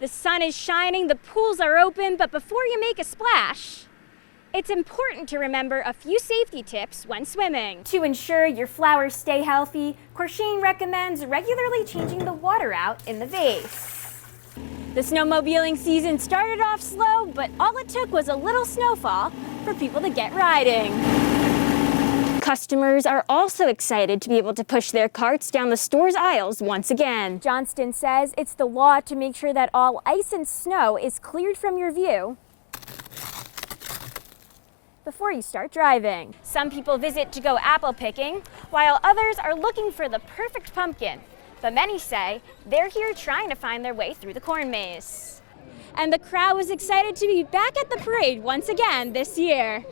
The sun is shining, the pools are open, but before you make a splash, it's important to remember a few safety tips when swimming. To ensure your flowers stay healthy, Corshane recommends regularly changing the water out in the vase. The snowmobiling season started off slow, but all it took was a little snowfall for people to get riding. Customers are also excited to be able to push their carts down the store's aisles once again. Johnston says it's the law to make sure that all ice and snow is cleared from your view before you start driving. Some people visit to go apple picking, while others are looking for the perfect pumpkin. But many say they're here trying to find their way through the corn maze. And the crowd was excited to be back at the parade once again this year.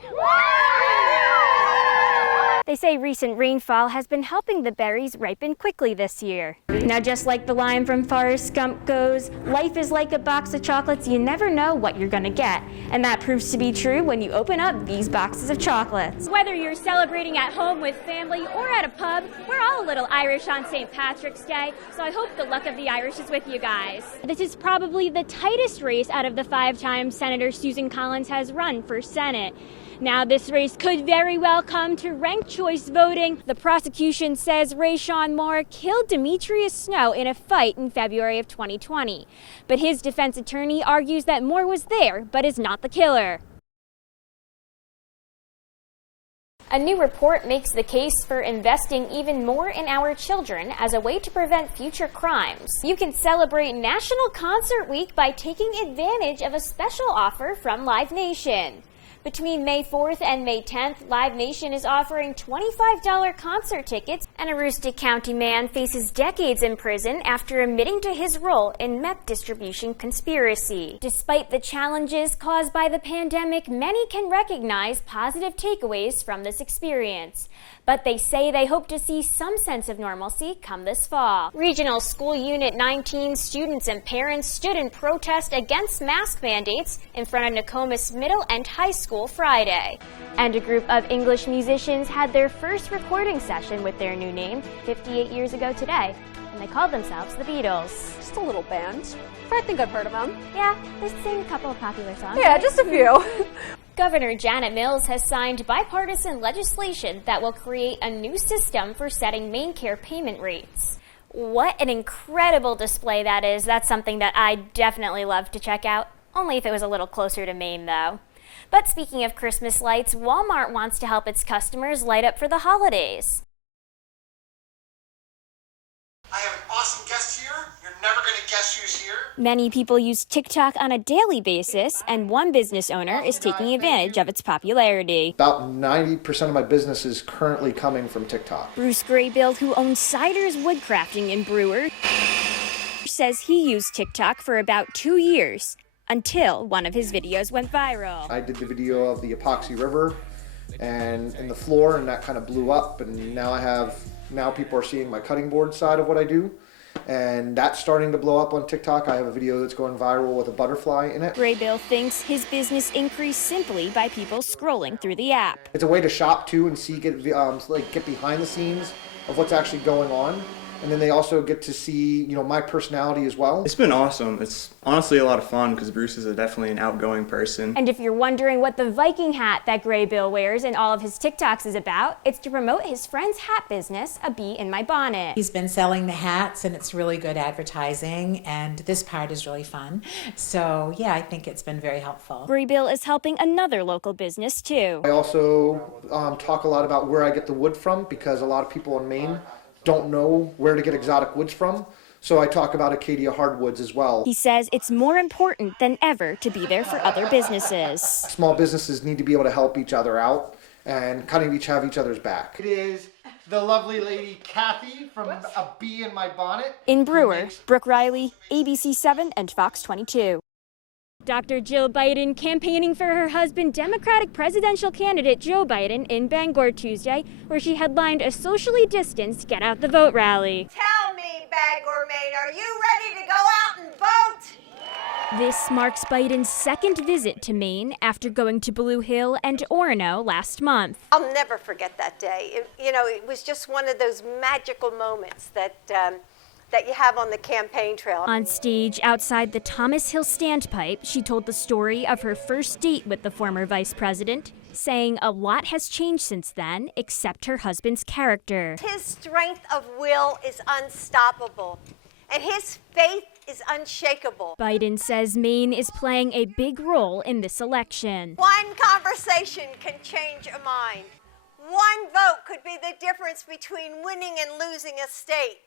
They say recent rainfall has been helping the berries ripen quickly this year. Now, just like the line from Forrest Gump goes, life is like a box of chocolates, you never know what you're gonna get. And that proves to be true when you open up these boxes of chocolates. Whether you're celebrating at home with family or at a pub, we're all a little Irish on St. Patrick's Day, so I hope the luck of the Irish is with you guys. This is probably the tightest race out of the 5 times Senator Susan Collins has run for Senate. Now, this race could very well come to ranked choice voting. The prosecution says Rayshawn Moore killed Demetrius Snow in a fight in February of 2020. But his defense attorney argues that Moore was there, but is not the killer. A new report makes the case for investing even more in our children as a way to prevent future crimes. You can celebrate National Concert Week by taking advantage of a special offer from Live Nation. Between May 4th and May 10th, Live Nation is offering $25 concert tickets, and a Aroostook County man faces decades in prison after admitting to his role in meth distribution conspiracy. Despite the challenges caused by the pandemic, many can recognize positive takeaways from this experience. But they say they hope to see some sense of normalcy come this fall. Regional School Unit 19 students and parents stood in protest against mask mandates in front of Nokomis Middle and High School Friday. And a group of English musicians had their first recording session with their new name 58 years ago today, and they called themselves the Beatles. Just a little band. I think I've heard of them. Yeah, they sing a couple of popular songs. Yeah, just a few. Governor Janet Mills has signed bipartisan legislation that will create a new system for setting main care payment rates. What an incredible display that is. That's something that I'd definitely love to check out, only if it was a little closer to Maine, though. But speaking of Christmas lights, Walmart wants to help its customers light up for the holidays. I have an awesome guest here. You're never going to guess who's here. Many people use TikTok on a daily basis, and one business owner is taking advantage of its popularity. About 90% of my business is currently coming from TikTok. Bruce Graybill, who owns Cider's Woodcrafting in Brewer, says he used TikTok for about 2 years, until one of his videos went viral. I did the video of the epoxy river and in the floor, and that kind of blew up, and now people are seeing my cutting board side of what I do, and that's starting to blow up on TikTok. I have a video that's going viral with a butterfly in it. Graybill thinks his business increased simply by people scrolling through the app. It's a way to shop too and see get behind the scenes of what's actually going on. And then they also get to see, my personality as well. It's been awesome. It's honestly a lot of fun because Bruce is definitely an outgoing person. And if you're wondering what the Viking hat that Graybill wears in all of his TikToks is about, it's to promote his friend's hat business, A Bee in My Bonnet. He's been selling the hats, and it's really good advertising, and this part is really fun. So, yeah, I think it's been very helpful. Graybill is helping another local business, too. I also talk a lot about where I get the wood from, because a lot of people in Maine don't know where to get exotic woods from. So I talk about Acadia hardwoods as well. He says it's more important than ever to be there for other businesses. Small businesses need to be able to help each other out and kind of have each other's back. It is the lovely lady Kathy from A Bee in My Bonnet. In Brewer, Brooke Reilly, ABC 7 and Fox 22. Dr. Jill Biden campaigning for her husband, Democratic presidential candidate Joe Biden, in Bangor Tuesday, where she headlined a socially distanced Get Out the Vote rally. Tell me, Bangor mate, are you ready to go out and vote? This marks Biden's second visit to Maine after going to Blue Hill and Orono last month. I'll never forget that day. It was just one of those magical moments that that you have on the campaign trail. On stage outside the Thomas Hill Standpipe, she told the story of her first date with the former vice president, saying a lot has changed since then, except her husband's character. His strength of will is unstoppable, and his faith is unshakable. Biden says Maine is playing a big role in this election. One conversation can change a mind. One vote could be the difference between winning and losing a state.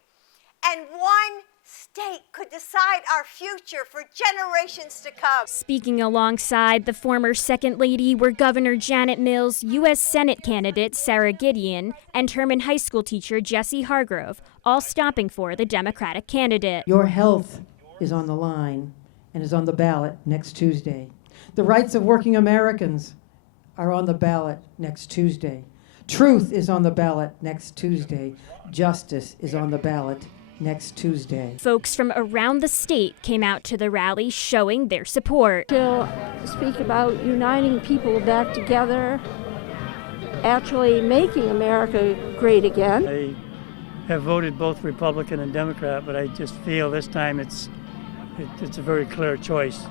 And one state could decide our future for generations to come. Speaking alongside the former Second Lady were Governor Janet Mills, U.S. Senate candidate Sarah Gideon, and Herman High School teacher Jesse Hargrove, all stopping for the Democratic candidate. Your health is on the line and is on the ballot next Tuesday. The rights of working Americans are on the ballot next Tuesday. Truth is on the ballot next Tuesday. Justice is on the ballot next Tuesday. Folks from around the state came out to the rally showing their support. To speak about uniting people back together, actually making America great again. I have voted both Republican and Democrat, but I just feel this time it's a very clear choice.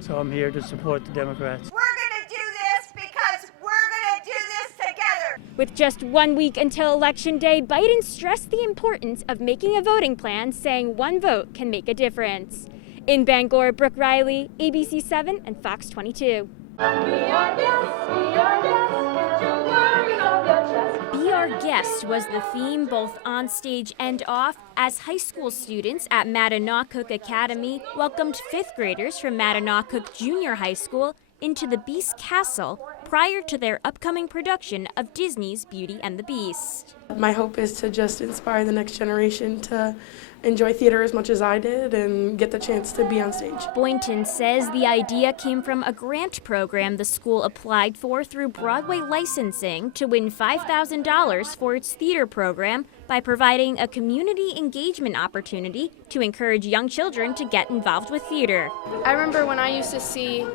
So I'm here to support the Democrats. We're going to do this because we're going to do this together. With just 1 week until Election Day, Biden stressed the importance of making a voting plan, saying one vote can make a difference. In Bangor, Brooke Reilly, ABC 7 and Fox 22. Be Our Guest was the theme both on stage and off as high school students at Mattanocook Academy welcomed 5th graders from Mattanocook Junior High School into the Beast Castle prior to their upcoming production of Disney's Beauty and the Beast. My hope is to just inspire the next generation to enjoy theater as much as I did and get the chance to be on stage. Boynton says the idea came from a grant program the school applied for through Broadway licensing to win $5,000 for its theater program by providing a community engagement opportunity to encourage young children to get involved with theater. I remember when I used to see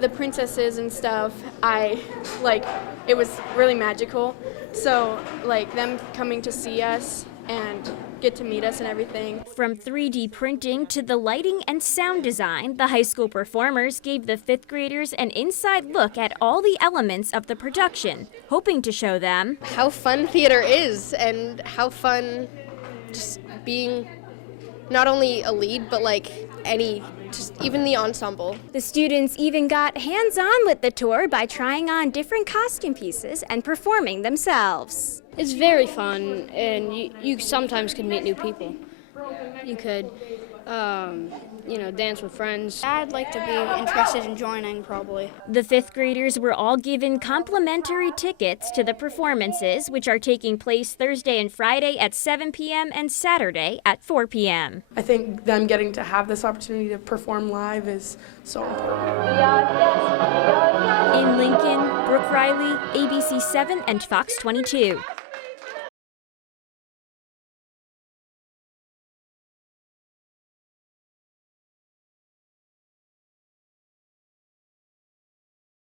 the princesses and stuff, it was really magical. So them coming to see us and get to meet us and everything. From 3D printing to the lighting and sound design, the high school performers gave the 5th graders an inside look at all the elements of the production, hoping to show them how fun theater is and how fun just being not only a lead, but even the ensemble. The students even got hands-on with the tour by trying on different costume pieces and performing themselves. It's very fun, and you sometimes can meet new people. You could, dance with friends. I'd like to be interested in joining, probably. The 5th graders were all given complimentary tickets to the performances, which are taking place Thursday and Friday at 7 p.m. and Saturday at 4 p.m. I think them getting to have this opportunity to perform live is so important. In Lincoln, Brooke Reilly, ABC 7 and Fox 22.